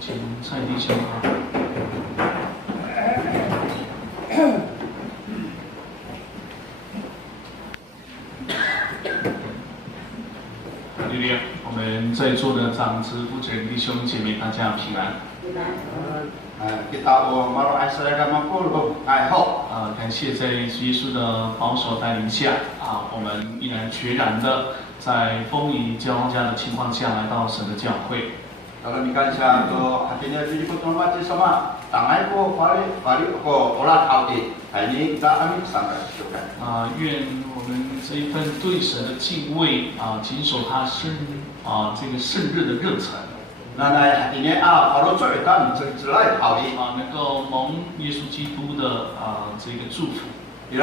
请蔡弟兄。哈利路亚！我们在座的长子、父亲、弟兄姐妹，大家平安。感谢在耶稣的保守带领下，我们毅然决然的在风雨交加的情况下来到神的教会。愿我们这一份对神的敬畏谨守他这个圣日的热忱。能够蒙耶稣基督的这个祝福。很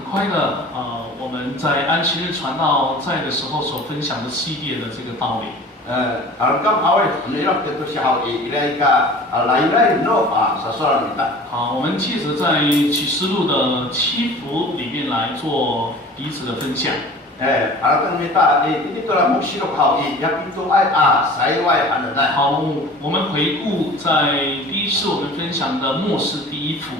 快的我们在安息日传道在的时候所分享的系列的这个道理。我们借着在启示录的七福里面来做彼此的分享。好，我们回顾在第一次我们分享的末世第一福。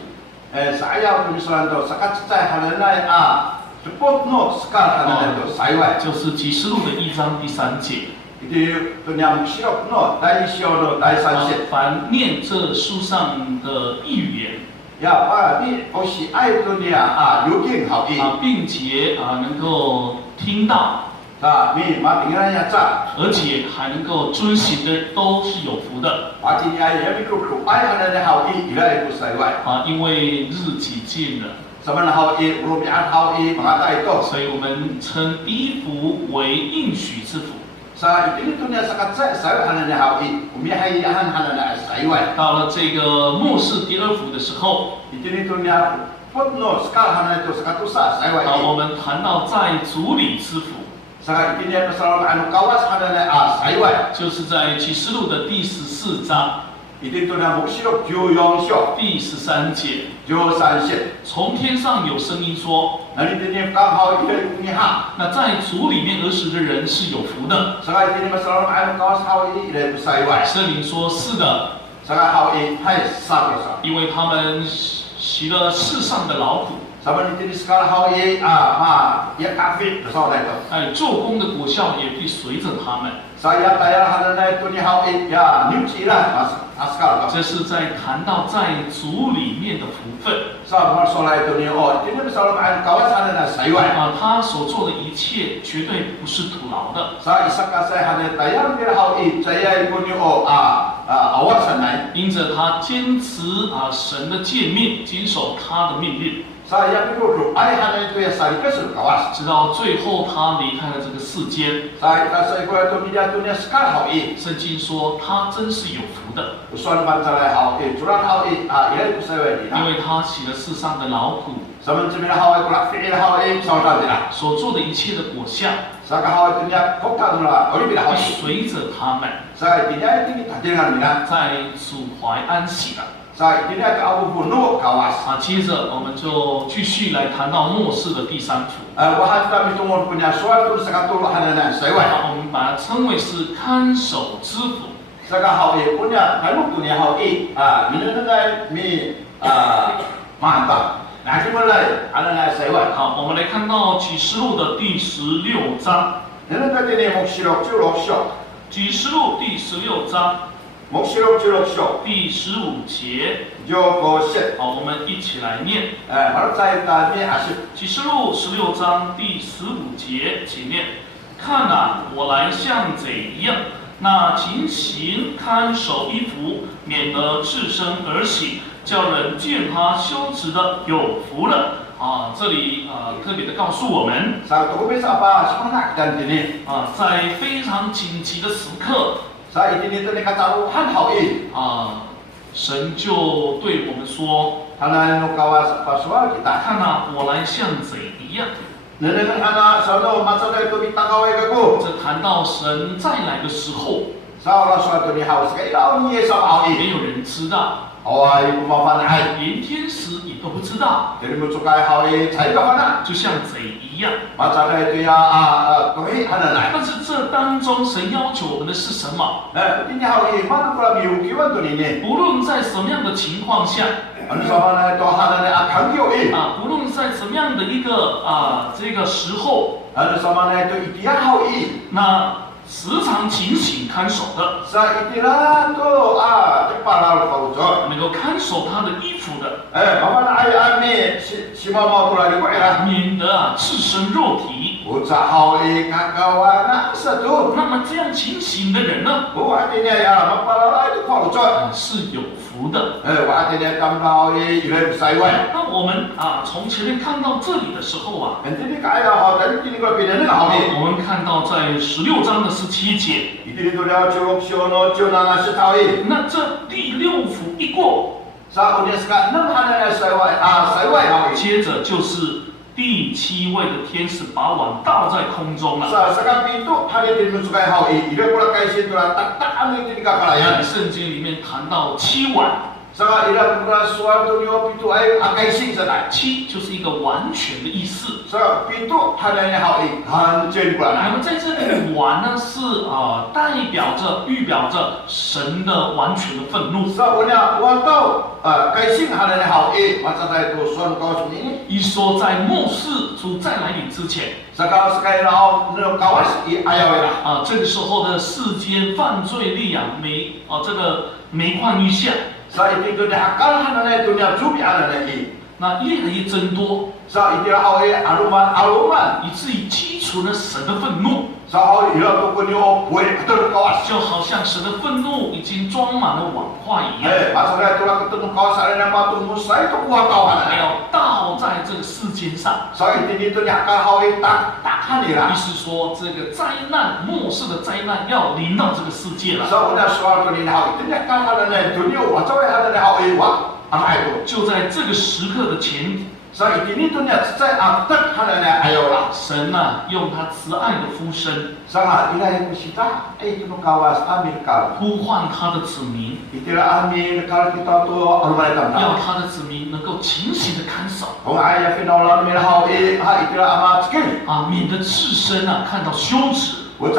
就是启示录的1章第3节。凡念这书上的预言。并且能够听到，而且还能够遵行的，都是有福的。因为日己见了，所以我们称第一福为应许之福。到了这个末世第2福的时候，我们谈到在主里之福，就是在启示录的第14章。第13节，从天上有声音说，那在主里面而死的人是有福的。圣灵说是的，因为他们习了世上的劳苦，做工的果效也必随着他们。这是在谈到在主里面的福分。他所做的一切绝对不是徒劳的。因着他坚持神的诫命，谨守他的命令，直到最后他离开了这个世间。圣经说他真是有福的，因为他起了世上的劳苦，所做的一切的果效会随着他们，在主怀安息了。接着我们就继续来谈到末世的第3福。我们把它称为是看守之福。好，我们来看到启示录的第16章。启示录第16章。第15节。好，我们一起来念。启示录16章第15节，请念：看啊，我来像贼一样，那勤行看守衣服，免得赤身而行，叫人见他羞耻的有福了。这里特别的告诉我们，在非常紧急的时刻，神就对我们说：看啊，我来像贼一样。这谈到神再来的时候，没有人知道。连天使也都不知道，就像贼一样。但是这当中，神要求我们的是什么？不论在什么样的情况下，不论在什么样的一个这个时候，那时常警醒看守的，能够看守他的衣服的，免得赤身肉体。那么这样警醒的人呢，是有福的。那我们从前面看到这里的时候我们看到在16章的17节，那这第6幅一过，接着就是第7位的天使把碗倒在空中了。圣经里面谈到7碗。7就是一个完全的意思。那么在这里碗呢是代表着、预表着神的完全的愤怒。一说在末世主再来临之前，这个时候的世间犯罪力这个每况愈下。那越来越增多，以至于积存了神的愤怒，就好像神的愤怒已经装满了碗筷一样，还要倒在这个世间上。意思说，这个灾难，末世的灾难要临到这个世界了。就在这个时刻的前提，神用他慈爱的呼声呼唤他的子民，要他的子民能够勤行的看守，免得赤身看到羞耻。这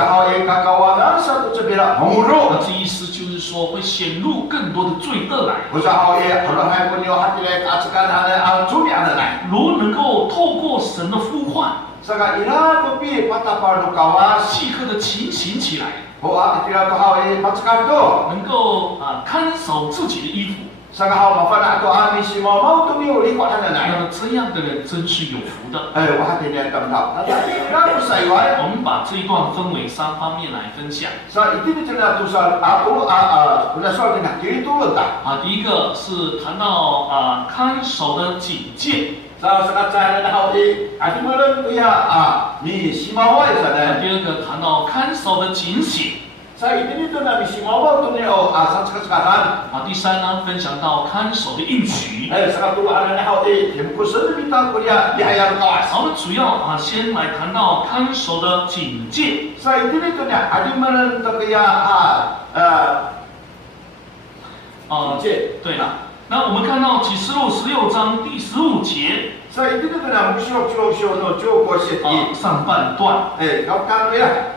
意思就是说，会显露更多的罪恶来。如能够透过神的呼唤，即刻的情形起来，能够看守自己的衣服。那么这样的人真是有福的。我们把这一段分为3方面来分享。第一个是谈到看守的警戒。第二个谈到看守的警醒。第3呢，分享到看守的应许。我们主要先来谈到看守的警戒。对了，那我们看到启示录16章第15节。上半段，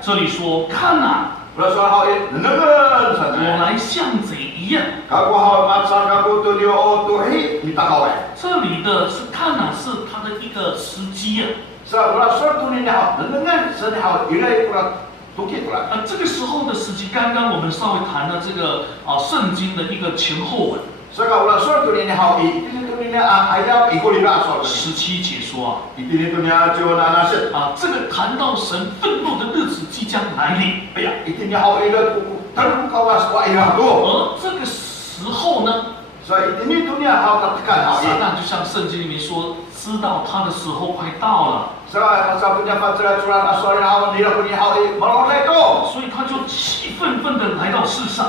这里说看我来像贼一样。这里的是看是他的一个时机这个时候的时机，刚刚我们稍微谈了这个圣经的一个前后文。17节说这个谈到神愤怒的日子即将来临。而这个时候呢，撒旦就像圣经里面说，知道他的时候快到了，所以他就气愤愤的来到世上。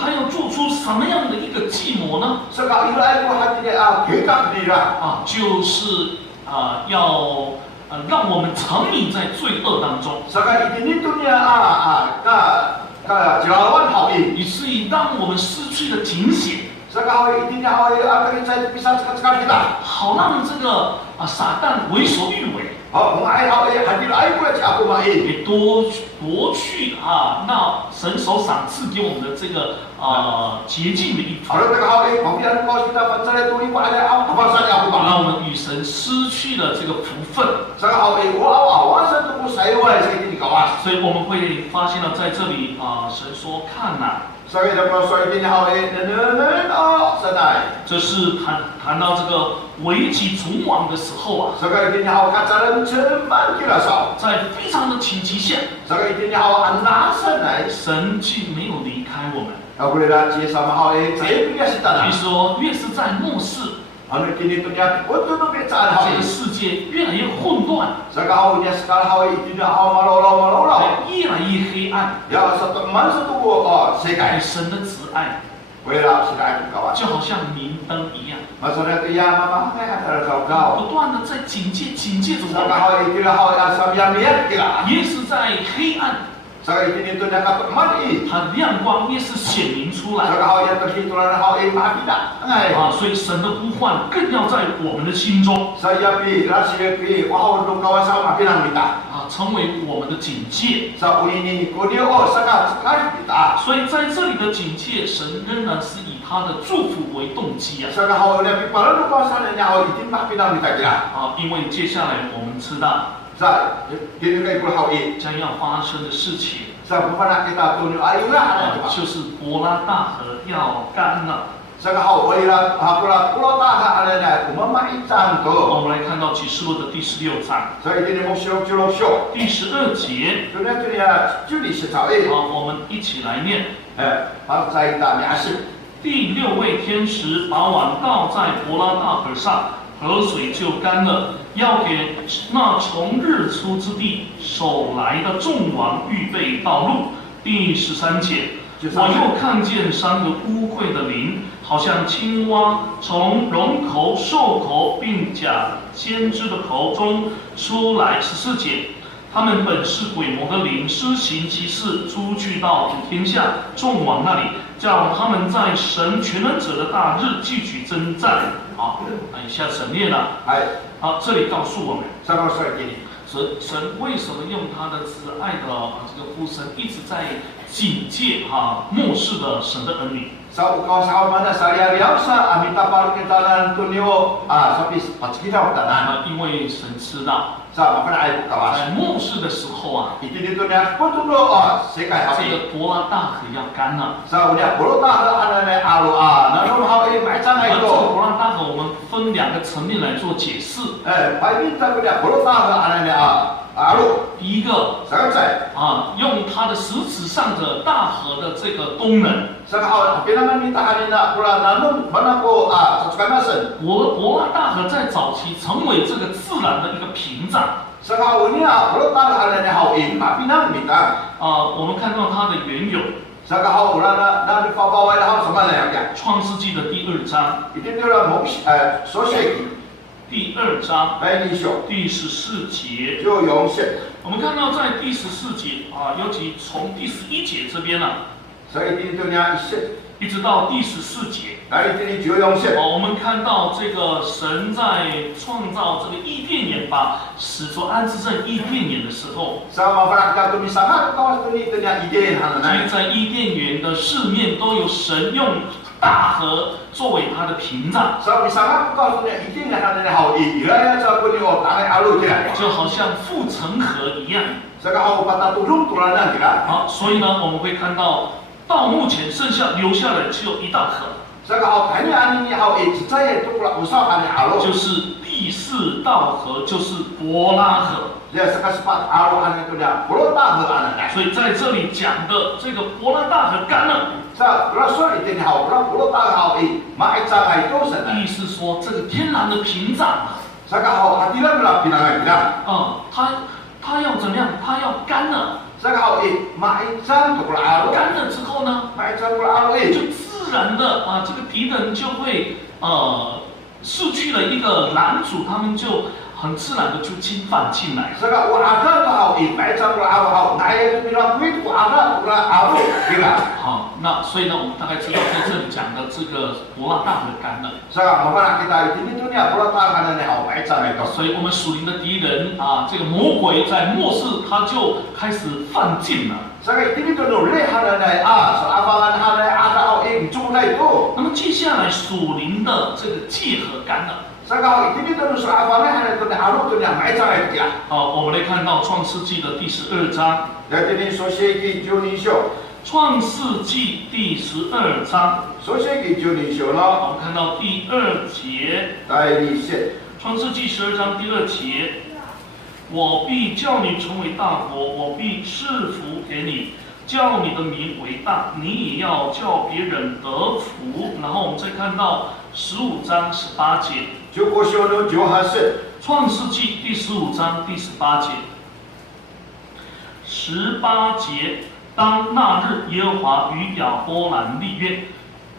他要做出什么样的一个计谋呢？就是要让我们沉迷在罪恶当中。以至于让我们失去了警醒。好让这个撒旦为所欲为，也夺去那神所赏赐给我们的这个洁净的一方，让我们与神失去了这个福分。所以我们会发现到在这里神说看呐。这是谈到这个危急存亡的时候啊，在非常的紧急下，神竟没有离开我们。所以说，越是在末世，这个世界越来越混乱，越来越黑暗。神的慈爱就好像明灯一样，不断的在警戒着我们。越是在黑暗，它的亮光越是显明出来。所以神的呼唤更要在我们的心中，成为我们的警戒。所以在这里的警戒，神仍然是以他的祝福为动机啊。因为接下来我们知道将要发生的事情，就是伯拉大河要干了。我们来看到启示录的第16章第12节。我们一起来念。第6位天使把碗倒在伯拉大河上，河水就干了，要给那从日出之地手来的众王预备道路。第13节。我又看见3个污秽的灵，好像青蛙从龙口、兽口并假先知的口中出来。14节，他们本是鬼魔的灵，施行其事，出去到天下众王那里，叫他们在神全能者的大日继续征战。以下省略了。这里告诉我们，神为什么用他的慈爱的这个呼声一直在警戒末世的神的儿女。因为神知道，在末世的时候这个伯拉大河要干了。这个伯拉大河我们分2个层面来做解释。第一个用它的实质上的大河的这个功能。伯拉大河在早期成为这个自然的一个屏障。我们看到它的缘由。创世纪的第2章。第2章第14节，我们看到在第14节尤其从第11节这边一直到第14节，我们看到这个神在创造这个伊甸园，把使徒安置在伊甸园的时候，所以在伊甸园的四面都有神用大河作为它的屏障，就好像护城河一样。所以呢，我们会看到到目前留下来只有一道河，就是第4道河，就是伯拉河。所以在这里讲的这个伯拉大河干了，意思说这个天然的屏障它要怎么样？它要干了。干了之后呢，就自然的这个敌人就会失去了一个拦阻，他们就很自然的就侵犯进来。好，那所以呢，我们大概知道在这里讲的这个伯拉大河干了。所以我们属灵的敌人啊，这个魔鬼在末世他就开始犯禁了。那么接下来属灵的这个戒和干了。好，我们来看到创世纪的第12章。创世纪第12章。我们看到第2节。创世纪12章第2节。我必叫你成为大国，我必赐福给你，叫你的名为大，你也要叫别人得福。然后我们再看到15章18节。创世纪第15章第18节。18节，当那日，耶和华与亚伯兰立约，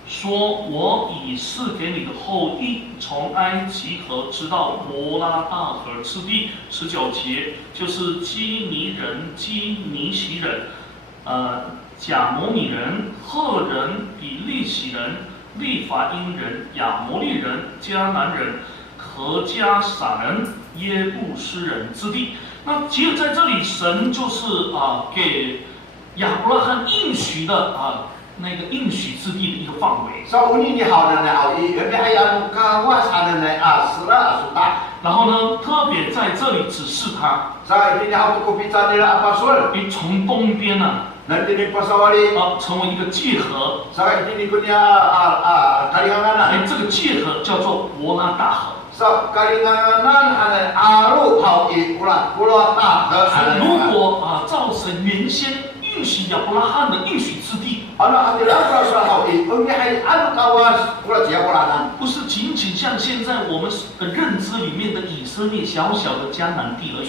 说：我已赐给你的后裔，从埃及河直到伯拉大河之地。19节，就是基尼人、基尼洗人、甲摩尼人、赫人、比利洗人、利法因人、亚摩利人、迦南人、何迦撒人、耶布斯人之地。那其实在这里，神就是给亚伯拉罕应许的那个应许之地的一个范围。然后呢，特别在这里指示他，你从东边呢，成为一个界河。这个界河叫做伯拉大河。如果造成原先应许亚伯拉罕的应许之地，不是仅仅像现在我们的认知里面的以色列小小的迦南地而已，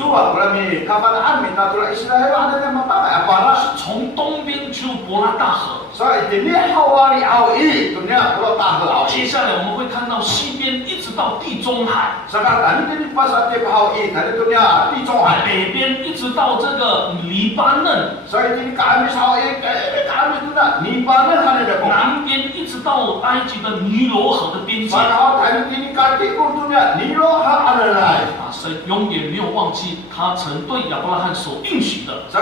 是从东边就伯拉大河。接下来我们会看到西边一直到地中海，北边一直到这个黎巴嫩，南边一直到埃及的尼罗河的边界。神永远没有忘记他曾对亚伯拉罕所应许的，而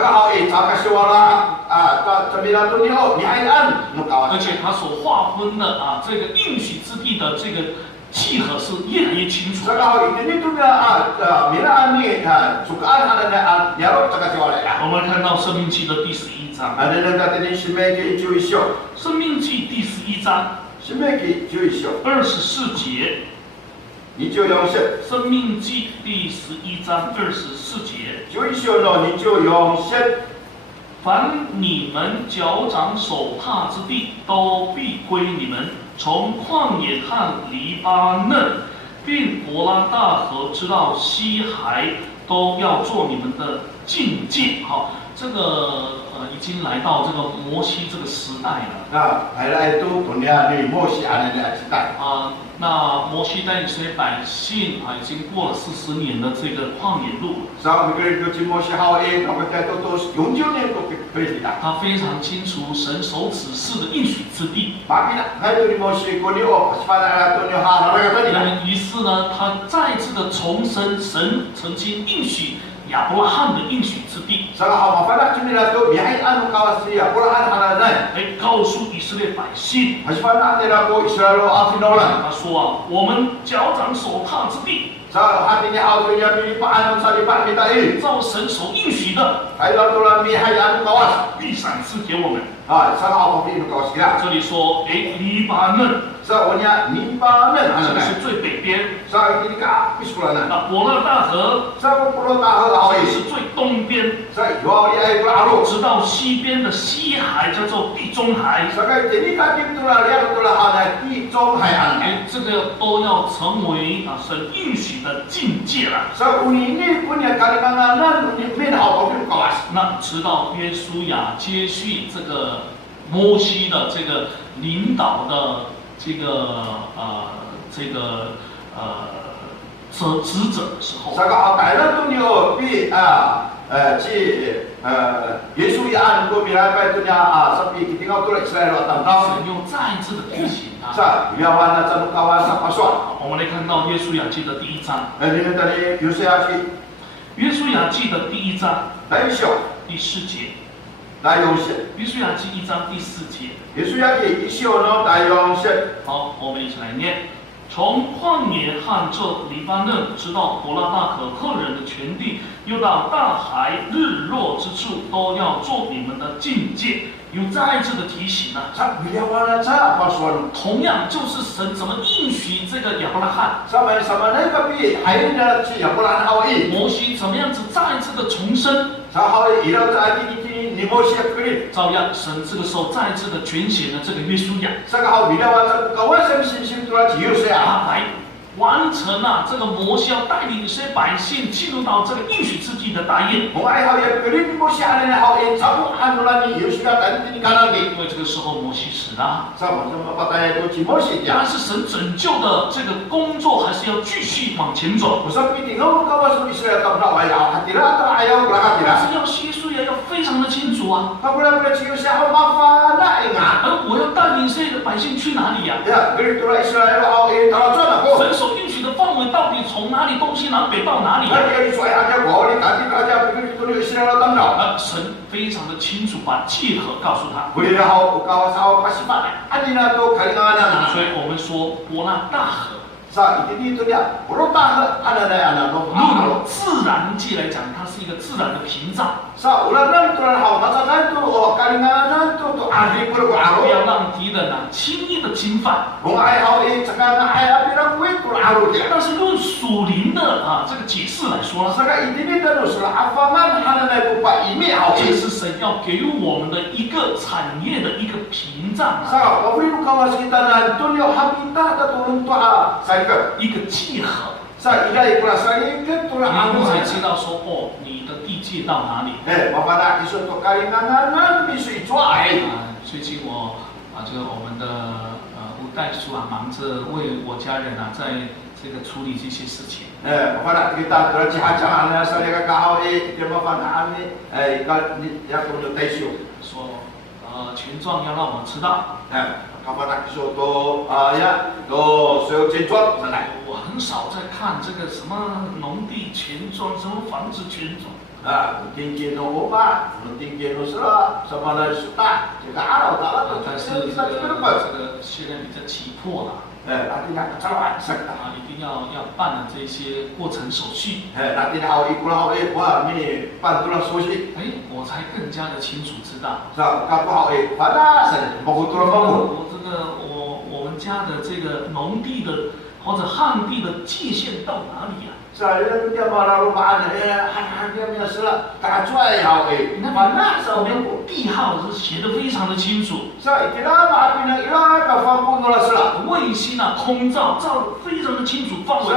且他所划分的这个应许之地的这个契合是越来越清楚。我们看到生命记的第11章。生命记第11章24节。生命记第11章24节。凡你们脚掌所踏之地，都必归你们。从旷野和黎巴嫩，并伯拉大河直到西海，都要做你们的境界。好，这个已经来到这个摩西这个时代了。那摩西带领这些百姓已经过了40年的这个旷野路了。他非常清楚神所指示的应许之地。于是呢，他再次的重申神曾经应许亚伯拉罕的应许之地。告诉以色列百姓，他说我们脚掌所踏之地，照神所应许的，必赏赐给我们。这里说，黎巴嫩，这个是最北边。那伯拉大河，这是最东边。直到西边的西海叫做地中海。这个都要成为神应许的境界了。那直到约书亚接续这个摩西的这个领导的职责的时候。这个好，大家都有比耶稣안 고 미랄바이 두냐 사비 기팅하고 돌아 이스라엘 왔다. 神又再一次的提醒他。자, 미야와나 자누카와 사파수아. 我们来看到约书亚记的第1章。你们的约书亚记。约书亚记的第1章。第4节。约书亚记1章第4节。约书亚记1章第4节。好，我们一起来念。从旷野和这黎巴嫩，直到伯拉大可赫人的全地，又到大海日落之处，都要做你们的境界。有再一次的提醒啊！同样就是神怎么应许这个亚伯拉罕，摩西怎么样子再一次的重生。照样，神这个时候再一次的拣选了这个约书亚，来完成了这个摩西要带领一些百姓进入到这个应许之地的大业。因为这个时候摩西死了，但是神拯救的这个工作还是要继续往前走。但是要约书亚要非常的清楚啊，而我要带领这个百姓去哪里呀？神所应许的范围到底从哪里东西南北到哪里？神非常的清楚，把契合告诉他。所以我们说伯拉大河。论自然界来讲，它是一个自然的屏障。不要让敌人轻易的侵犯。但是论属灵的这个解释来说，这是神要给予我们的一个产业的一个屏障，一个契合。你才知道说哦，你的地界到哪里？最近我这个我们的五代叔忙着为我家人在这个处理这些事情。说权状要让我们知道。我很少在看这个什么农地权状，什么房子权状。但是这个现在比较急迫了。一定要办了这些过程手续。我才更加的清楚知道。我们家的这个农地的或者旱地的界限到哪里呀？地号是写得非常的清楚。卫星空照照得非常的清楚，范围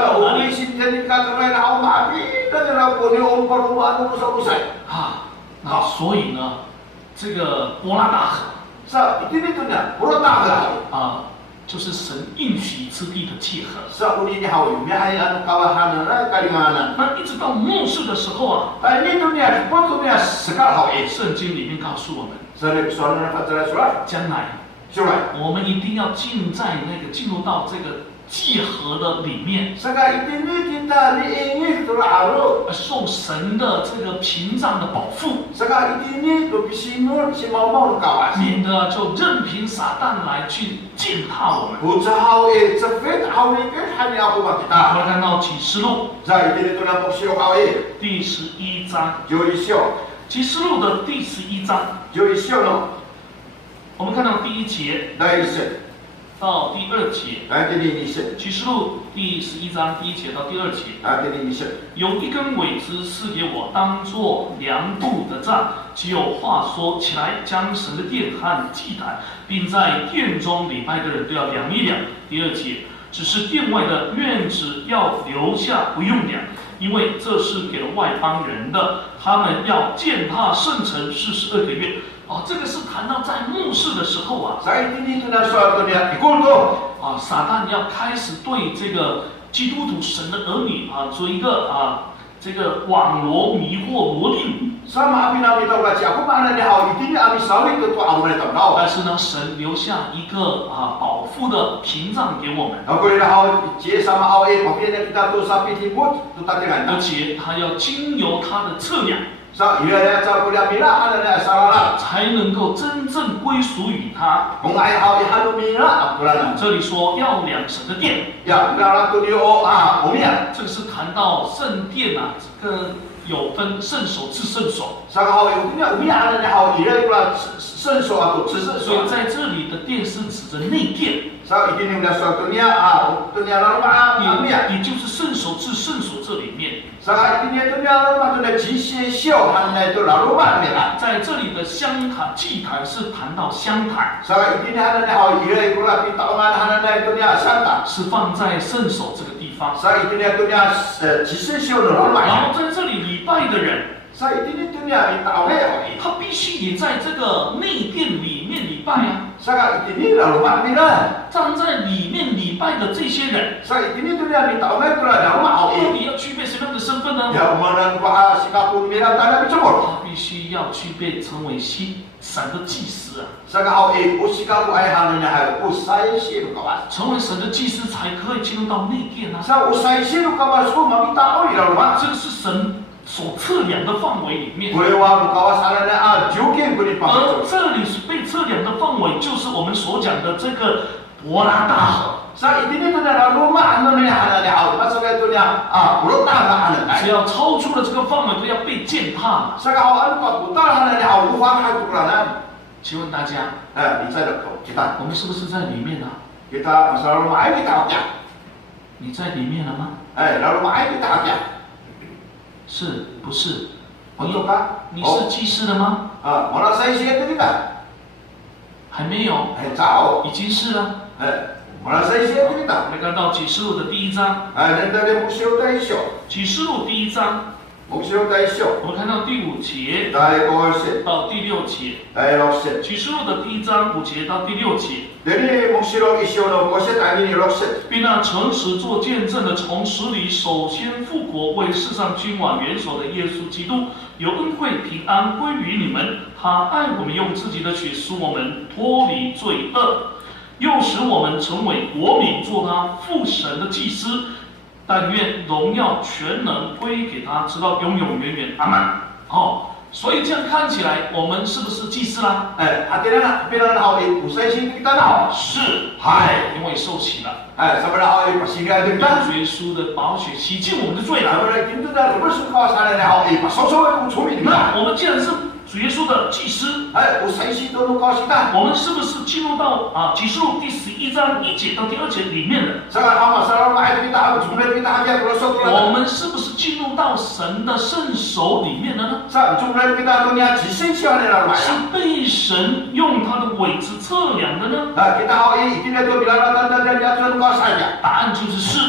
到哪里？所以呢，这个伯拉大河就是神应许之地的契合。那一直到末世的时候圣经里面告诉我们，将来我们一定要进入到这个契合的里面，受神的这个屏障的保护，免得就任凭撒旦来去践踏我们。我们看到启示录第11章，启示录的第11章，我们看到第1节到第2节，启示录第11章第1节到第2节，有一根苇子赐给我，当作量度的杖，只有话说，起来将神的殿和祭坛，并在殿中礼拜的人都要量一量。第2节，只是殿外的院子要留下，不用量，因为这是给了外邦人的，他们要践踏圣城42个月。这个是谈到在末世的时候撒旦要开始对这个基督徒神的儿女啊，做一个这个网罗迷惑魔力。但是呢，神留下一个保护的屏障给我们，而且他要经由他的测量，才能够真正归属于他。这里说要量神的殿，这个是谈到圣殿啊，这个有分圣所至圣所。所以在这里的殿是指着内殿，也就是圣所至圣所这里面。在这里的香坛祭坛是谈到香坛，是放在圣所这个地方。然后在这里礼拜的人，他必须也在这个内殿里面礼拜啊。站在里面礼拜的这些人，到底要具备什么样的身份呢？他必须要具备成为神的祭司啊。成为神的祭司才可以进入到内殿啊。这个是神所测量的范围里面，而这里是被测量的范围，就是我们所讲的这个伯拉大河。只要超出了这个范围，都要被践踏。请问大家，我们是不是在里面呢？你在里面了吗？是不是？你是祭司的吗？还没有，已经是了。我们看到启示录的第1章，启示录第1章，我们看到第5节到第6节，启示录的第1章5节到第6节。并那诚实做见证的，从死里首先复活，为世上君王元首的耶稣基督，有恩惠平安归于你们。他爱我们，用自己的血使我们脱离罪恶，又使我们成为国民，做他父神的祭司。但愿荣耀全能归给他，直到永永远远。阿们。所以这样看起来，我们是不是祭司啦？是，因为受洗了。主耶稣的宝血洗净我们的罪了。那我们既然是主耶稣的祭司，我们是不是进入到启示录第11章1节到第2节里面的？我们是不是进入到神的圣手里面了呢？是被神用他的苇子测量的呢？答案就是是。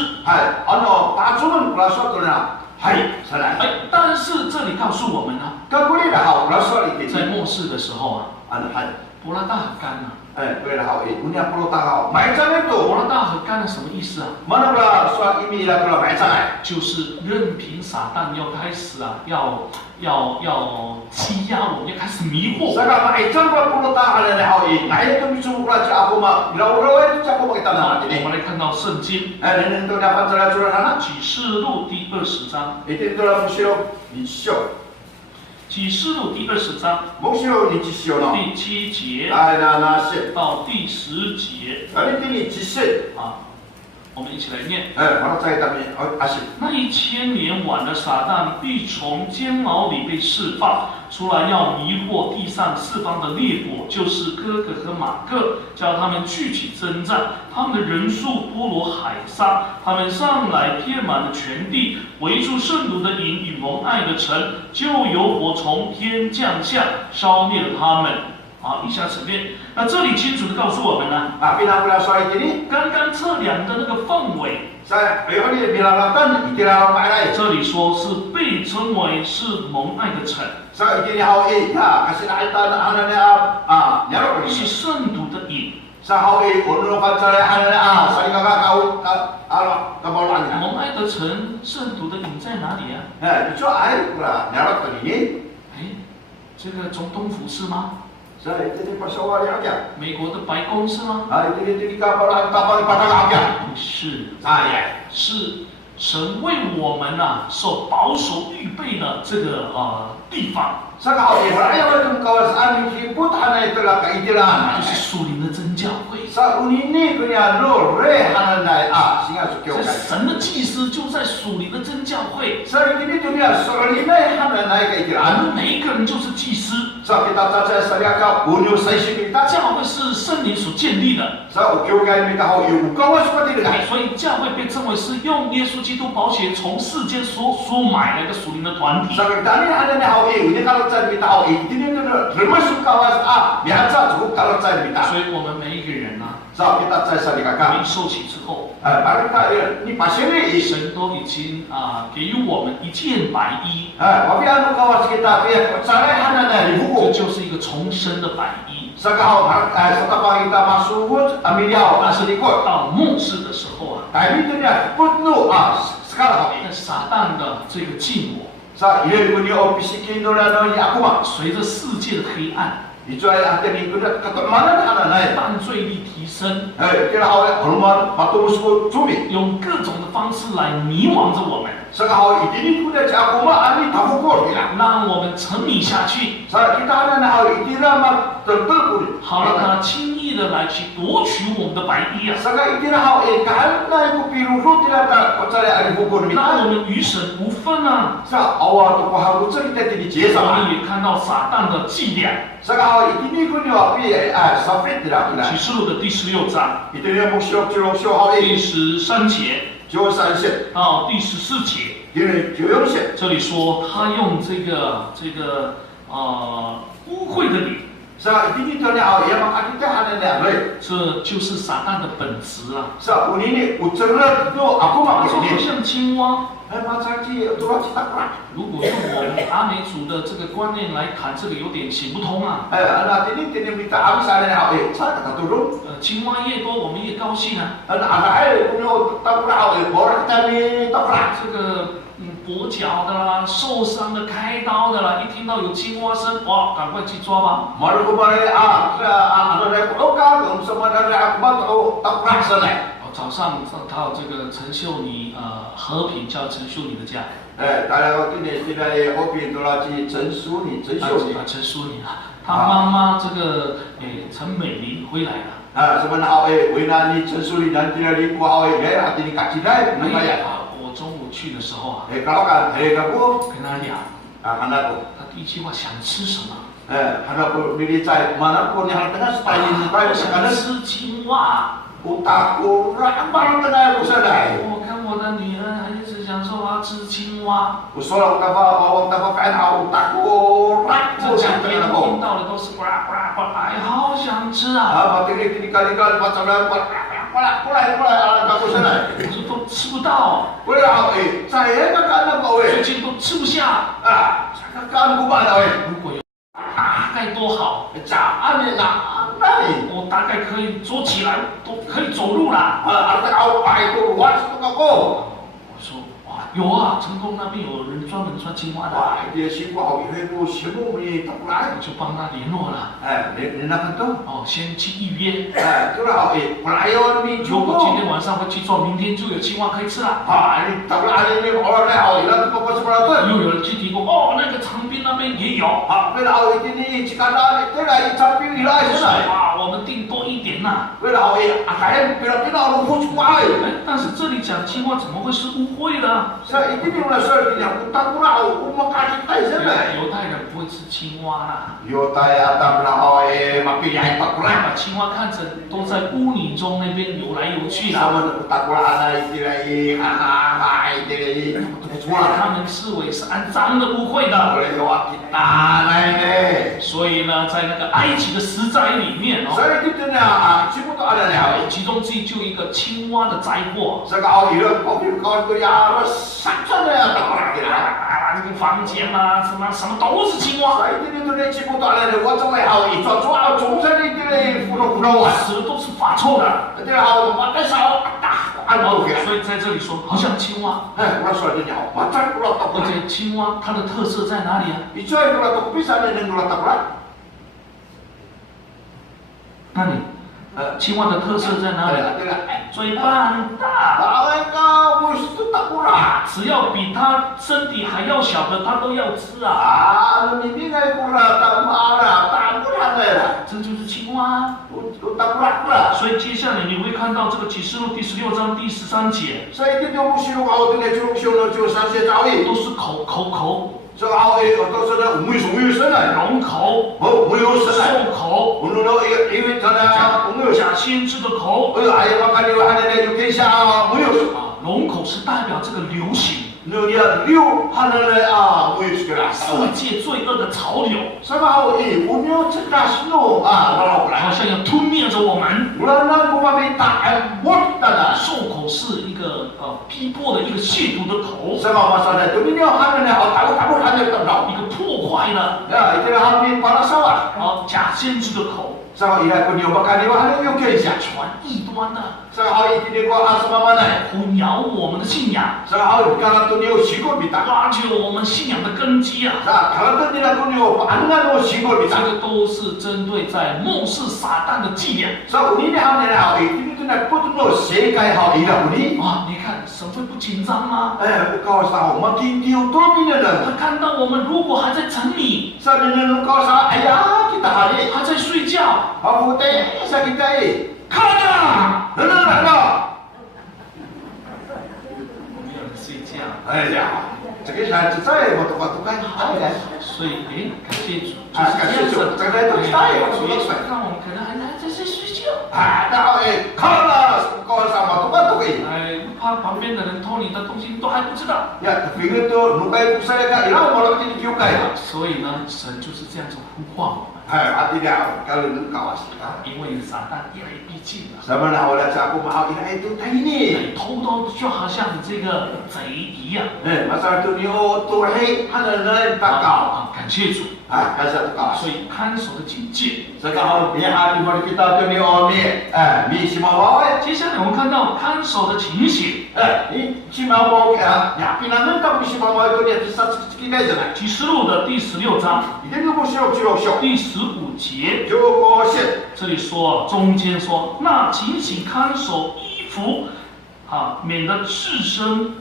但是这里告诉我们呢，在末世的时候伯拉大河干了。伯拉大河干了什么意思啊？就是任凭撒旦要开始要欺压我们，要开始迷惑。我们来看到圣经启示录第20章。启示录第20章第7节到第10节我们一起来念。那1000年晚的撒旦必从监牢里被释放出来，要迷惑地上四方的列国，就是哥哥和马各，叫他们聚起征战。他们的人数波罗海沙，他们上来遍满了全地，围住圣徒的营与蒙爱的城，就有火从天降下，烧灭了他们。以下陈列。那这里清楚的告诉我们呢，刚刚测量的那个范围，这里说是被称为是蒙爱的城，是圣徒的营， Sa hawi uno pancare hana salikaga kau kabalan. 我们爱德城圣徒的营在哪里啊？itu ai pula nyarat ini. 这个总统府是吗？ Sa itu ni persawari aja. 美国的白宫是吗？ Itu kabalan tapal patang aja. 不是，ya. 是神为我们所保守预备的这个地方。 Sa hawi raya belum kawasan ini put hana itulah kaidiran. 就是属灵的真教会。 Sa unini punya lo re hana nai singa sukyo 所以 kai. 神的祭司就在属灵的真教会。 Sa ini dunia soalnya hana nai 我 kaidiran. 们每一个人就是祭司。 Sa kita taca salika unyo saisi kita. 教会是圣灵所建立的， Sa ukyo kai kita hawi ukawas seperti dengan. 所以教会被称为是用耶稣基督宝血从世间所买来的属灵的团体。 Sa kita ni hana nai hawi ini kalau cari kita hawi ini tu termasuk kawas biasa cukup kalau cari kita. 所以我们每一个人Sa kita cari salika kai. 领受洗之后， Baru kita ni pasien ni. 神都已经给予我们一件白衣， Tapi anu kawas kita biar cari hana nai 这 dihukum. 就是一个重生的白衣。 Sekarang setelah kita masuk amiliau sedikit. 到末世的时候Tapi itu dia penuh sekarang. 那撒旦的这个禁我， Sa ia punya opisikin dulu ni aku mah. 随着世界的黑暗， Itu ayat ni kuda kata mana hana nai. 犯罪率提升， Kira awak hormat batu musuh cumi. 用各种的方式来迷惘着我们， Sekarang ini kuda aku mah ani tafukur bilang. 让我们沉迷下去。 Sa kita ada nak ini mah terpukul. 好让他轻易的来去夺取我们的白衣 Sekarang ini kan aku piru tidak tak cari ada hukum ni. 让我们与神无分 Sa awak tu harus cerita di 我 jasa. 们也看到撒旦的伎俩。 Sekarang ini punya api sampai tidak 启 tidak. 示录的第16章 Itu dia musuh hal 第 ini. 13节 13线， 到第14节， 因9线。 这里说他用这个污秽的脸， Sa ini tu ni awak yang makan kita hanya ni ada. 这就是撒旦的本质 Sa ini ucerah tu aku 他 makan 说好 ini. 像青蛙。 Macam ni tu lah kita kurang. 如果用我们阿美族的这个观念来谈，这个有点行不通啊。 Anak ini kita habis ada ni awak. Saya kata turun. 青蛙越多，我们越高兴啊。 Anak punya tak kurang awak. Orang kita ni tak kurang. 这个跛脚的啦、受伤的、开刀的啦，一听到有青蛙声，哇，赶快去抓吧。 Malu kemarin ada dari lokal, semua dari aku tahu tak kurang sana. 早上到这个陈秀妮和平叫陈秀妮的家， 大家waktu ni tidak hobi tu lah Chen Su ni, Chen Su ni. 陈淑妮她妈妈这个陈美玲回来了。 Sebenarnya awak wina ni Chen Su ni nanti dari ku awak gaya hati ni kacil dah, lumayan. 我中午去的时候kalau kan, aku 跟她聊， anak aku. 她第一句话想吃什么？ anak aku pilih cai mana pun yang tengah style ni, 我 style 想 sekarang. 吃青蛙。 Utakku ramai tengah aku sedai. 我看我的女儿还一直想说我要吃青蛙， Usul awak tak fan utakku 这 ramai 两天 tengah 听 aku. 到的都是呱呱呱，哎，好想吃啊！ Tiga kali macam dah mulai aku sedai. 我说都吃不到， Saya kan anak kau 最近都吃不下。 kan aku mana 如果有大概多好， Jangan ni nak ni. 我大概可以坐起来，都可以走路啦。 Ada kau pai tu luas tu kau. 我说哇，有啊，成功那边有人专门穿青蛙的， Wah, dia siapa awak ibu siapa ni tak pernah. 我就帮他联络了。 Ni nak tu. 哦，先去预约， Tu lah pelayan ni 如果今 cukup. 天晚上会去做，明天就有青蛙可以吃了。 Ni tak pernah ni orang ni awak dah tu kau sebelah tu. 又有人去提供，哦，那个长滨那边也有。 Bila awak ini jika dah tu dah campur ilai 我说 sana. 哇，我们订多一点呐、 Bila awak akan bila lupa cukup. 但是这里讲青蛙怎么会是污秽呢？ Saya ini mula saya yang tak pernah rumah kasih tay sana. 犹太人不会吃青蛙啦， Yo tay atam lah awak makin yang tak 把 pernah. 青蛙看成都在污泥中那边游来游去啦， Sama tak pernah ada istilah istilah 把他们视为是按脏的污秽的。 boleh jawab kita ni. 所以呢，在那个埃及的十灾里面哦， Saya itu punya siapa tu ada ni. 其中之一就一个青蛙的灾祸。 Sekarang awak kau tu ya saksa ni tak pernah kira. 啊，个房间啊，什么都是青蛙。死的都是发臭的。所以在这里说，好像青蛙。而且青蛙它的特色在哪里啊？那里，青蛙的特色在哪里？嘴巴很大。只要比它身体还要小的，它都要吃啊。这就是青蛙。所以接下来你会看到这个启示录第16章第13节，都是口。龙口、兽口、假先知的口。龙口是代表这个流行。世界罪恶的潮流，好像要吞灭着我们。兽口是一个逼迫的一个亵渎的口，一个破坏的，假先知的口，传异端的，混淆我们的信仰，挖掘我们信仰的根基啊！这个都是针对在末世撒旦的伎俩。你看神会不紧张吗？他看到我们如果还在沉迷，还在睡觉，看啊！睡觉。所以感谢主，就是这样子。让我们可能还在睡觉。怕旁边的人偷你的东西都还不知道。所以呢，神就是这样子呼唤我们。因为撒旦越来越逼近了。偷偷就好像这个贼一样。感谢主。所以看守的警戒。接下来我们看到看守的情形。启示录的第16章第15节，这里说中间说，那警醒看守衣服，免得赤身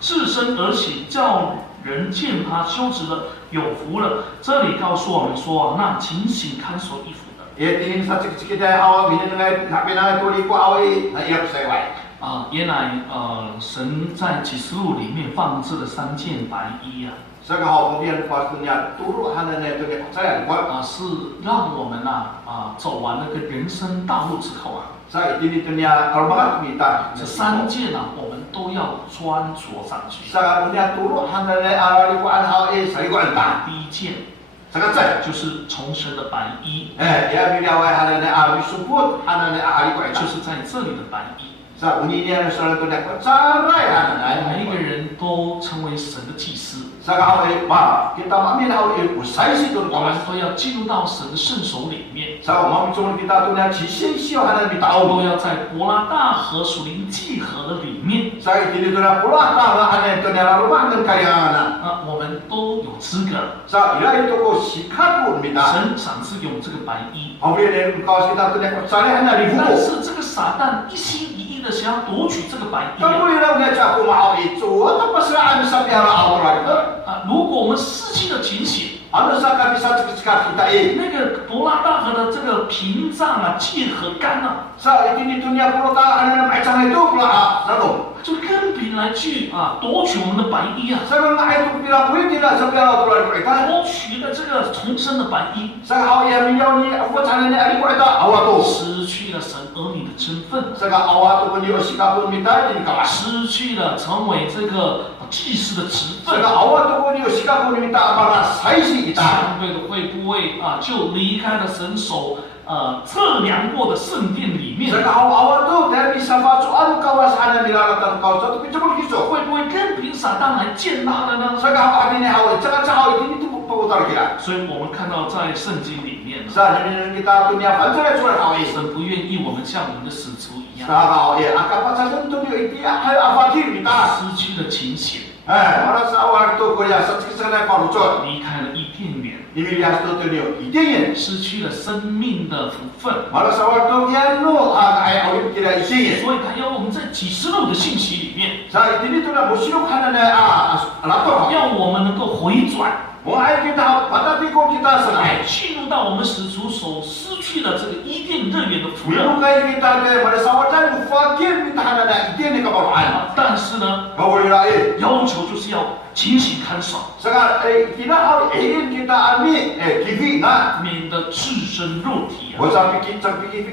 赤身而行，叫人见他羞耻了，有福了。这里告诉我们说，那警醒看守衣服的。原来神在启示录里面放置了3件白衣啊。是让我们走完那个人生道路之后这3件我们都要穿着上去。第一件就是重生的白衣，就是在这里的白衣。每一个人都成为神的祭司，我们都要进入到神的圣所里面，都要在伯拉大河属灵祭河的里面，我们都有资格。神赏赐给我们这个白衣，但是这个撒旦一心一意的想要夺取这个白衣。如果我们失去了警醒，那个伯拉大河的这个屏障界河干就根本来去夺取我们的白衣夺取了这个重生的白衣，失去了神儿女的身份，失去了成为这个祭司的职分。相对的会不会就离开了神手测量过的圣殿里面， Sa kahawa to, dahil bisa fatuan kawas hana nilalatan kau satu pinjam kiso. 会不会任凭撒旦来践踏了呢？ Sa kahawa ini hawa, jangan cahaw ini tu putar kira. 所以我们看到在圣经里面， Sa jadi kita dunia panjang surat hawa. 神不愿意我们像我们的使徒一样， Sa kahawa, akan pasal tu dia itu hal afadir kita. 失去了警醒， Orang sa awal tu kuya sa kisah parucot. 离开了伊甸园， Ini lihat tu tu dia idenya. 失去了生命的福分。 Malah sa awal tu dia no ay awal kira idenya. 所以他要我们在启示录的信息里面， Sa ini tu na musyuk hana na lato. 要我们能够回转， Ay kita patati ko kita sanai. 进入到我们使徒所失去的这个伊甸乐园的福乐。 Melukai kita ke pada sawatan fakir kita hana na idenya kabaruan. 但是呢， Kau boleh raih. 要求就是要警醒看守， Sekarang kita harus ingin kita ambil TV na. 免得置身肉体啊。 Bosan fikir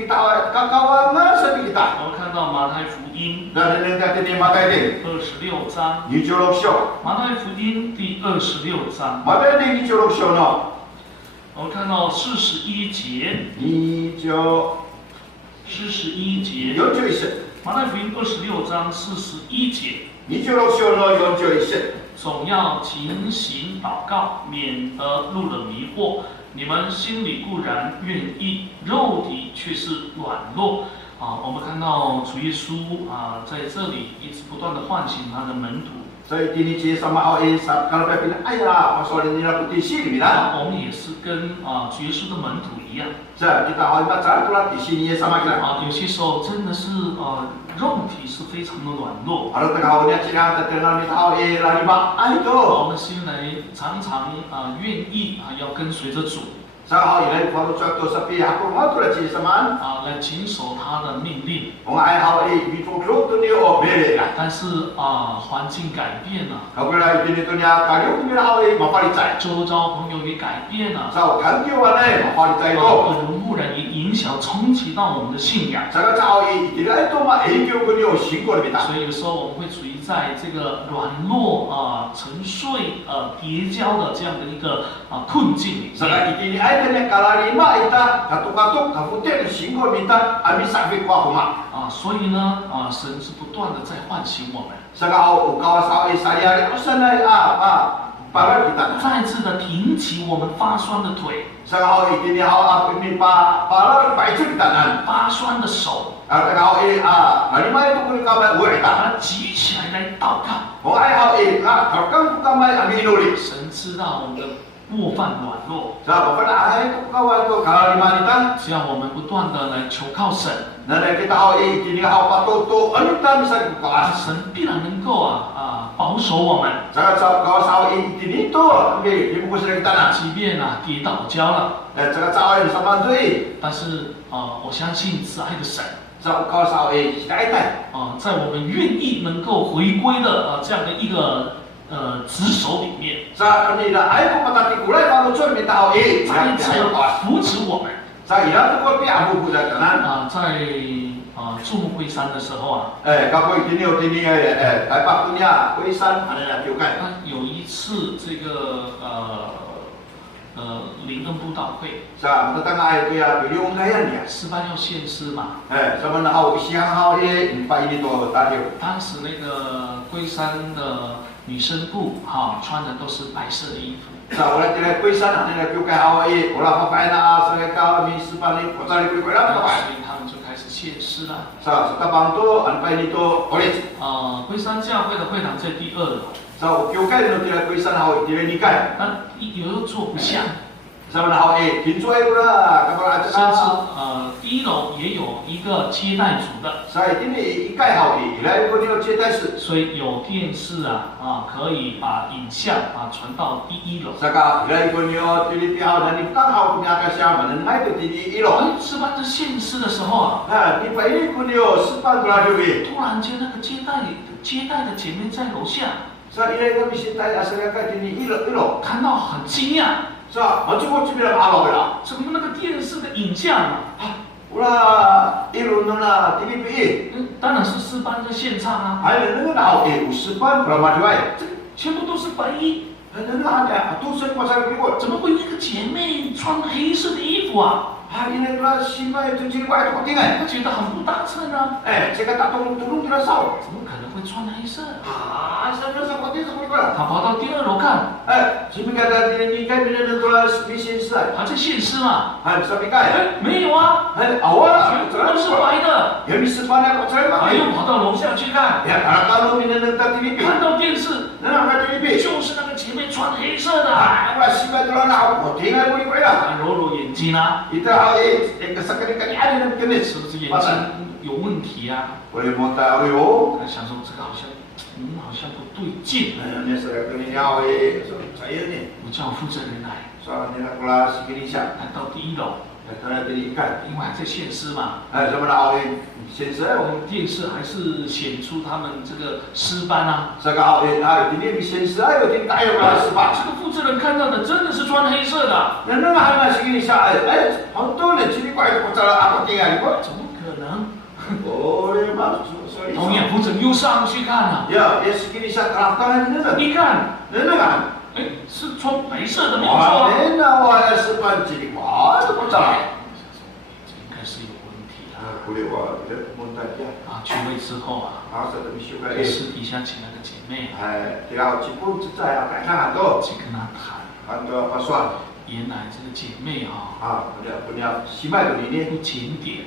kita kawan na sabi kita. 我们看到马太福音 Dan ini kata ni mata ini. 26章， Ni jorok show. 马太福音第26章， Mata ini ni jorok show no. 我们看到41节， Ni jorok 41节， yon jo ise. 马太福音26章41节， Ni jorok show no yon jo ise. 总要警醒祷告，免得入了迷惑。你们心里固然愿意，肉体却是软弱。啊，我们看到主耶稣啊，在这里一直不断的唤醒他的门徒。 So ini cie sama awal saat kalau saya bilang ayah pasal ini lah putih sini 那 bila. 我们也是跟主耶稣的门徒一样 So kita awal baca tu lah di sini sama kita. 啊，有些时候真的是肉体是非常的软弱。 Kalau tengah awalnya cina terkenal kita awal lari bak 我 itu. 们心里常常愿意要跟随着主 So awal ini kalau contoh sepi aku mau tu lah cie sama. 来谨守他的命令。 Orang ayah awal ini bifuk tu dia beli lah. 但是环境改变了， Kalau kita ini tu ni kalau kita awal mau pari cai. 周遭朋友也改变了， So kan dia awal mau pari cai tu. 耳濡目染也影响冲击到我们的信仰。 Saya awal ini tidak itu mah ikut dia singkor kita. 所以有时候我们会处于在这个软弱沉睡跌跤的这样的一个困境里面。 Sekarang ini ada yang kalarima kita katuk-katuk kafutin singkor kita ambil sakit kuah rumah. 所以呢神是不断的在唤醒我们， Sekarang kawas awal saya ada sana para kita. 再次的挺起我们发酸的腿、 Sekarang ini awal ini para baju kita nan. 发酸的手， Sekarang ini lima itu pun kami buat 把 kita. 它举起来来祷告。 Orang awal ini kalau kami ambil inuli. 神知道我们的过犯软弱， Sebab pada akhir kawan tu kalau lima kita. 只要我们不断的来求靠神， Nanti kita awal ini awal patuh kita bisa buka. 神必然能够保守我们。 Sekarang kawas awal ini tu ambil di buku sudah kita nan. 即便跌倒跤了， Sekarang awal ini sama tu. 但是我相信慈爱的神 Sebab kawas awal ini kita itu. 在我们愿意能够回归的这样的一个职守里面， Sa kanila ay kung patati kulay baru cuy minta awal ini. 再次 Saya 的 kawas. 扶持我们 Sa ila tu kau pi abu budak kanan. 在注目会山的时候Kapoi tini kaipak punya kuisan ada yang tiukan. 他有一次这个灵恩布道会， Sa matang ay kuya biliung kayan niya. 诗班要献诗嘛， Sa mana haw siyang haw ini pa ini to tadio. 当时那个龟山的女生部穿的都是白色的衣服， Sa wala tila kuisan ada yang tiukan haw ini. Wala pa pa na sa kau mi sipani kotali kuy kuy lang 所 pa. 以他们就开始献诗了。 Sa tabang tu an pa ini to orange. 龟山教会的会堂在第2楼， Sa tiukan no tila kuisan haw tila nikai. 那又坐不下， Sa mana haw kinsuay pula kapal 甚 aja. 至第1楼也有一个接待组的， Sa ini ikai haw ini. Ilai ko niyo cetai su. 所以有电视可以把影像传到第1楼。 Saka ilai ko niyo tilipi haw dan ikan haw punya kasya menengai tu tini ilo. 诗班在献诗的时候Di pa ini ko niyo sepan radio bi. 突然间那个接待的姐妹在楼下 Sa ilai ko bisitai asal ka tini ilo. 看到很惊讶， Sa macam macam bilang alo bila. 怎么那个电视的影像Ula ilo nuna tilipi. 当然是诗班在献唱 Ay nuna haw usipan berapa juai. 这全部都是白衣， 너는 아니야. 두세 번살 그리고 怎么会那个姐妹穿黑色的衣服啊？ 이네가 신발에 등지는 거야 또 띵해. 她觉得很不搭衬啊， 제가 다 동동들어서 怎么可能会穿黑色？ 살면서 어디서 볼 거야? 她跑到第2楼看， 지금까지 니가 미래는 돌아 미신스. 还在现实嘛？ sabika? 哎，没有啊， 아와. 全部都是白的。 여기 스파냐 고철 还 막. 又跑到楼下去看， 야, 가라가로 미는 다 TV. 看到电视， 나는 가 TV. 就是那个姐妹穿黑色的， 와 씨발 들어 나오고 어디가 보니 거야? 还揉揉眼睛啊， 이따 그 사카니까 아니는 게 是不是眼睛有问题啊？ 우리 못다 우리요. 他想说这个好像，好像不对劲。 내 그냥 왜 자연이 我叫负责人来， 내가 골라 시키니샤. 来到第1楼， 그러니까 因为还在现实嘛。 좀 나오는 신세. 我们电视还是显出他们这个诗班啊。 제가 이게 신세요. 어디 따요 가서 봐. 这个负责人看到的真的是穿黑色的， 너는 하나 시키니샤. 어떤 집이 과연 고쳐라 아무튼 아니고. 怎么可能？ 오래만 소리. 同样，负责人又上去看了， 야, 시키니샤 나타나는 一看， 너는 哎，是穿白色的，没有 와, 错啊。 내 나와야 습관질이 와, 고쳐라. 这应该是有问题的。 그래 와, 이래 못하냐. 去位之后啊， 알았어, 좀 쉬고. 私底下请那个姐妹， 내가 지금 진짜야. 내가 去跟她谈。 안도 봤어. 原来这个姐妹啊， 그냥 심하게 니네. 不检点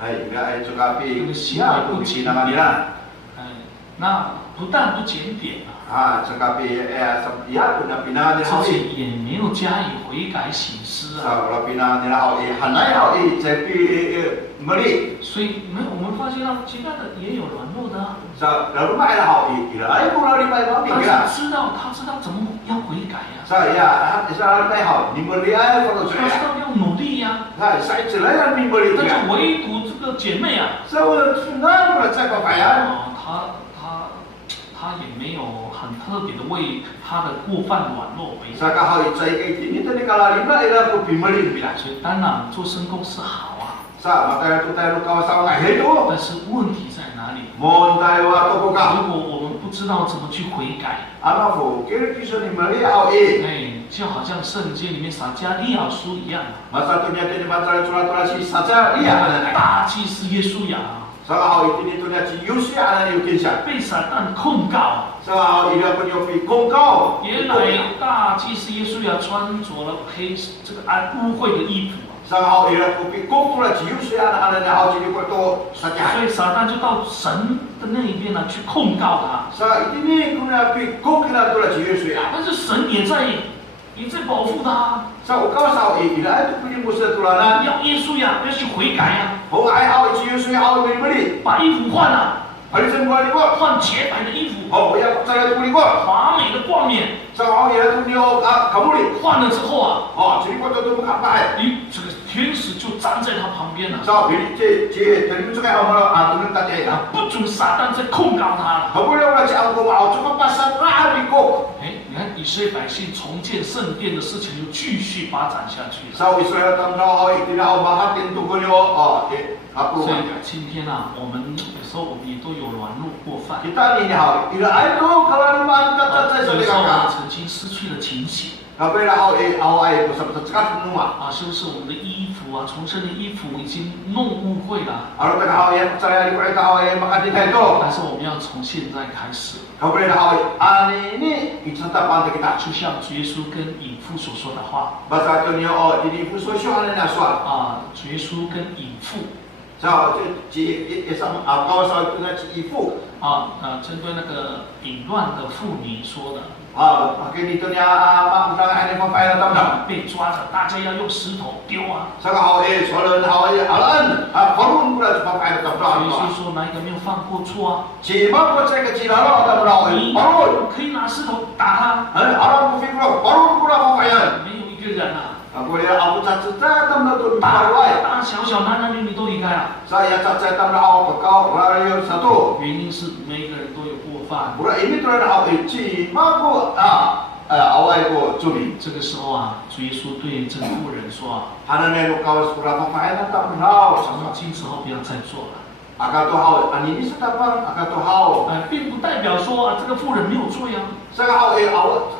啊， 이거 저 앞에 这个行为不检点 지나가니라. 那不但不检点啊， 저 앞에 야, 그냥 비나가는 自 하위. 己也没有加以悔改醒思啊， 자, 비나가는 하위 하나의 하위 제비 머리. 所以我们发现到其他的也有软弱的啊， 자, 여러분의 하위 아이고 라리마이 마음이야. 他知道怎么要悔改呀， 자, 야, 사람의 하위 머리 아이 걸어 他 줘야. 知道要努力呀， 자, 사이즈라야 머리 但 야. 是唯独这个姐妹啊， 자, 순간으로 잡아 봐야. 她也没有很特别的为她的过犯软弱悔改， 자, 하위 자이가 이니트니까 라리마 이라고 비머리입니다. 所以当然做神工是好啊， 자, 맞아요. 또 따로 가서 해도 但是问题在哪里？ 뭔다이와 또 如 보가. 果我们不知道怎么去悔改， 아마 보기를 기선이 머리 하위. 哎，就好像圣经里面撒加利亚书一样， 마사토냐 때니 만자를 돌아돌아시 사자리야. 大祭司耶稣亚 자, 하위 때니 또냐 지유시 하나 유견샤. 被撒旦控告， 자, 이라고 옆이 공cáo. 原来大祭司耶稣亚穿着了这个污秽的衣服。 자, 이라고 비 공투라 지유시 하나 하우지니 또 所 사자. 以撒旦就到神的那一边呢去控告他， 자, 이니 그냥 비 공기나 돌아 지유시야. 但是神也在保护他， 자, 오카와사 이라도 그냥 무슨 돌아나. 要耶稣呀要去悔改啊， 아이 하위 지유시 하위 머리. 把衣服换了， 알리슨 거리고. 换洁白的衣服， 뭐야 갑자기 그리고. 华美的冠冕， 자, 하위야 돈이요 가물이. 换了之后啊， 지리고 또 가봐해. 这个天使就站在他旁边了， 자, 제 들림 중에 아무나 눈을 따대야. 不准撒旦再控告他了。 가보려고 하지 않고 막 조금 빠삭 믿고. 哎，你看以色列百姓重建圣殿的事情又继续发展下去了。 자, 이스라엘 땅나와 이들하고 마하틴 두고요. 앞으로 所以今天啊，我们有时候我们也都有软弱过犯， 일단 이냐 이거 알도 가만히 만 有 갖다 时候 내가 我们 가. 曾经失去了警醒。 가베라 아이 부서부터 같은 놈아. 是不是我们的衣服啊，重生的衣服已经弄污秽了？ 알았다가 하와이 자야 이거 하와이 막한테 해도. 但是我们要从现在开始， 가베라 하와이 아니니 이쳤다 반대기다. 就像主耶稣跟隐妇所说的话 맞았더니요. 이니 부서쇼 하는 나서. 主耶稣跟隐妇 자, 예상 아까워서 끝났지 이후. 针对那个淫乱的妇女说的， 밖에 있더냐 막상 안에 뭐 파이나 담다. 被抓着，大家要用石头丢啊。 사가 하와이 저런 하와이 알안 바로 그래 뭐 파이나 主 담다. 耶稣说，哪一个没有犯过错啊？ 지만 거체가 지나라 담다. 你 바로 可以拿石头打 알안 뭐 피부로 바로 그래 뭐 파이나. 他，没有一个人啊， 그래 아무 자체 담다 또 大 바로와이. 大小小男男女女都离开了。 saya 자체 담다 하고 가까워 라리오 사도. 原因是每一个人都有过犯。 우리 이미 들어는 하고 있지. 마고 아와이고 좀이. 这个时候啊，主耶稣对这个妇人说啊， 하나님의 녹아서 그래 뭐 파이나 담다. 从今之后不要再做了。Akan hao ani ni setapang akan hao. 并不代表说这个妇人没有罪啊。Saka hao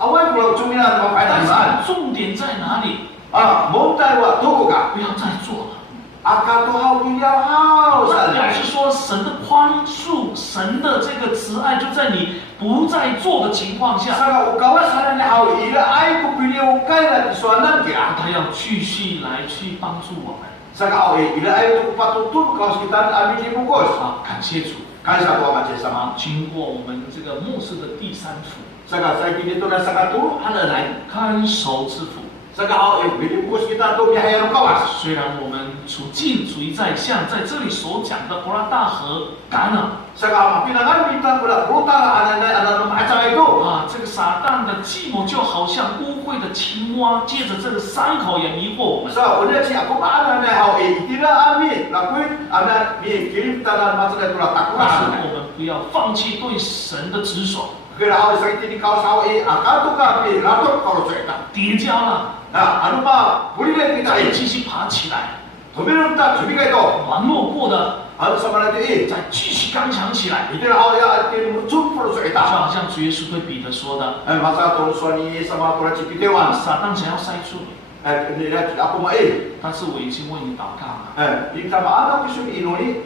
awai pulau cuminan mapainan. 重点在哪里？ Montai wa tuku ka. 不要再做了。 Akan hao biliao hao 那表示说，神的宽恕，神的这个慈爱，就在你不再做的情况下， Saka ukawas hanan hao ila ai ku biliao kai la suanan kia. 他要继续来去帮助我们。 Saka hao ila ai tu patutun kawas kita ami di bungkus. 感谢主。 Kansa Tuhan macam sama. 经过我们这个牧师的第三辅， Saka saya kini tu dah saka tu hanan lain. 看守之辅。 Saka hao bili bungkus kita tu biaya kawas. 虽然我们处境处于在像在这里所讲的伯拉大河干了。 Saka pinangan kita pada rutan anak macam itu. 这个撒旦的计谋就好像污秽的青蛙，借着这个伤口也迷惑我们。 So, udah si aku mana ni hao tidak amin. Lakuin anak ni kirim tangan macam itu lah 但是 takuran. 我们不要放弃对神的执守， Kira hao sakit ini kau sawo akan tu kapi ratok kalau cerita. 叠加了， Nah, anu mah boleh kita 再继续爬起来。 Tumirum tak cubikai itu. 软弱过的， Anu sama nanti 再继续刚强起来。 Itu hao ya ini muncul kalau 就 cerita. 好像主耶稣对彼得说的， Masa tu suami sama tuan cipitewan. 撒旦想要塞住你， Ni aku mah 但是我已经为你祷告了。 Ini sama anak kisu ini ni.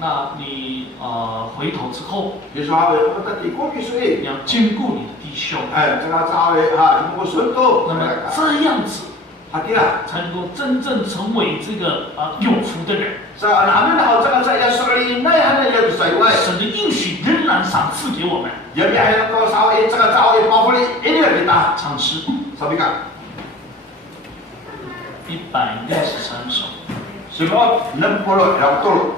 那你回头之后， Kisu hao kita tikun kisu 你要兼顾你的弟兄， Jangan sawo cuma suntuk. 那么这样子 Hatilah. 才能够真正成为这个有福的人。 Sa amin hao jangan saya sekali nai hanya yang bisa iwai. 神的应许仍然赏赐给我们。 Yang biasa kau sawo jangan sawo pavuli ini kita. 唱诗 Sabikan. 163首。Semua 60 yang betul.